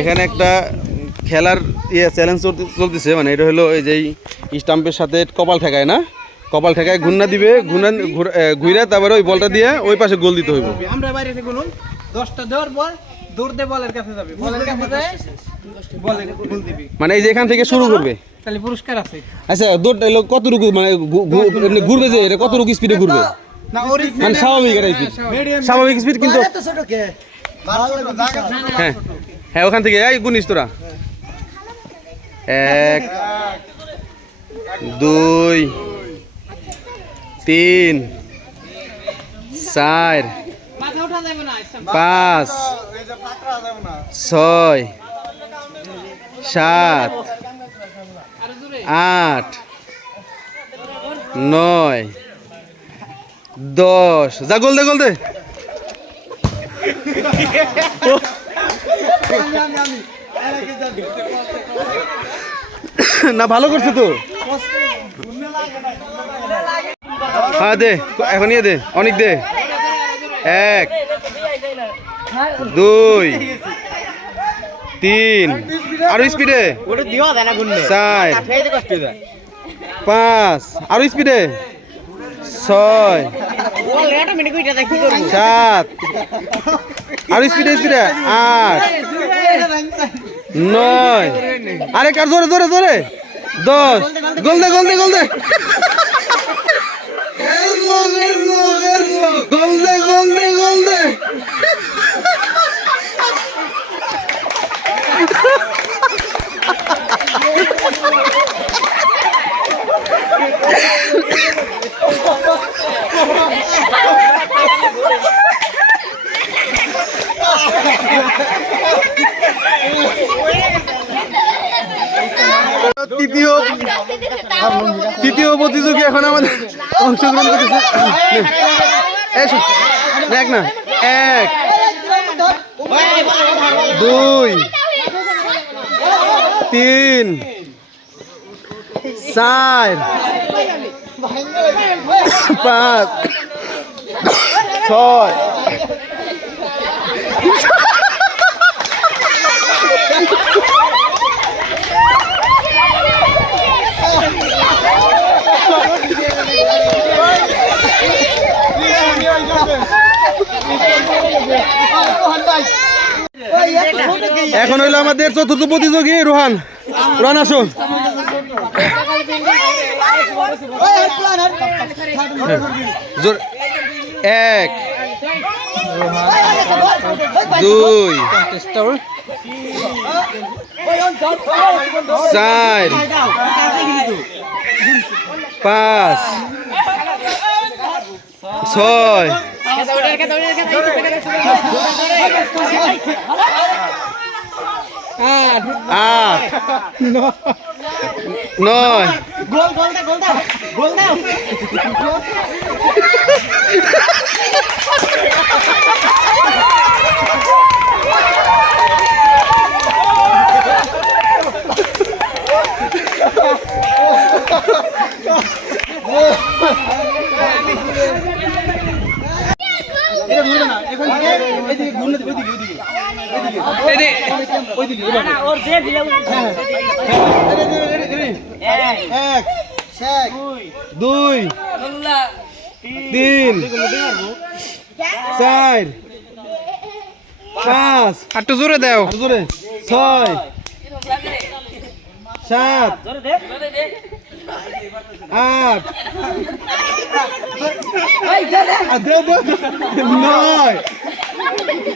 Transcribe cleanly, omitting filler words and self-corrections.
এখানে একটা খেলার চ্যালেঞ্জ চলতেছে, মানে এটা হলো এই যে স্টাম্পের সাথে কপাল ঠেকায় না, কপাল ঠেকায় ঘুরনা দিবে, ঘুরে তারপরে ওই বলটা দিয়ে ওই পাশে গোল দিতে হইব। আমরা বাইরে থেকে গুনুন 10টা দেওয়ার পর দৌড় দিয়ে বলের কাছে যাবে, বলের কাছে যায় বলে গোল দিবি, মানে এই যে এখান থেকে শুরু করবে, তাহলে পুরস্কার আছে। আচ্ছা দৌড়টা এলো কতটুকু, মানে ঘুরবে যে এটা কতটুকু স্পিডে ঘুরবে? না মানে স্বাভাবিক এটা স্পিড, স্বাভাবিক স্পিড কিন্তু হ্যাঁ হ্যাঁ ওখান থেকে এই গুনিস তোরা 1 2 3 4 5 6 7 8 9 10 যা গোল দে গোল দে। না ভালো করছে তো, হ্যাঁ দে এখন ইয়ে দে, অনেক দে 1 2 3 আরো স্পিডে 4 5 আরো স্পিডে 6 7 আরো স্পিডে 8 9 আরে কার জোরে জোরে জোরে 10 গোল দে গোল দে গোল দে গোল দে গোল দে গোল দে। তৃতীয় প্রতিযোগী এখন আমাদের অংশগ্রহণ করতেছে, দেখ না 1 2 3 4 5 6 এখন হইলো আমাদের চতুর্থ প্রতিযোগী রোহান। রোহান আসো, 1 2 4 5 6 8 9 গোল গোল দে গোল দাও গোল দাও। এটা ঘুরবে না, এখন এদিকে ঘুরলে ওইদিকে ওইদিকে ওইদিকে ওইদিকে না ওর যে দিলে 1 2 3 4 5 একটু জোরে দাও, জোরে 6 7 8 9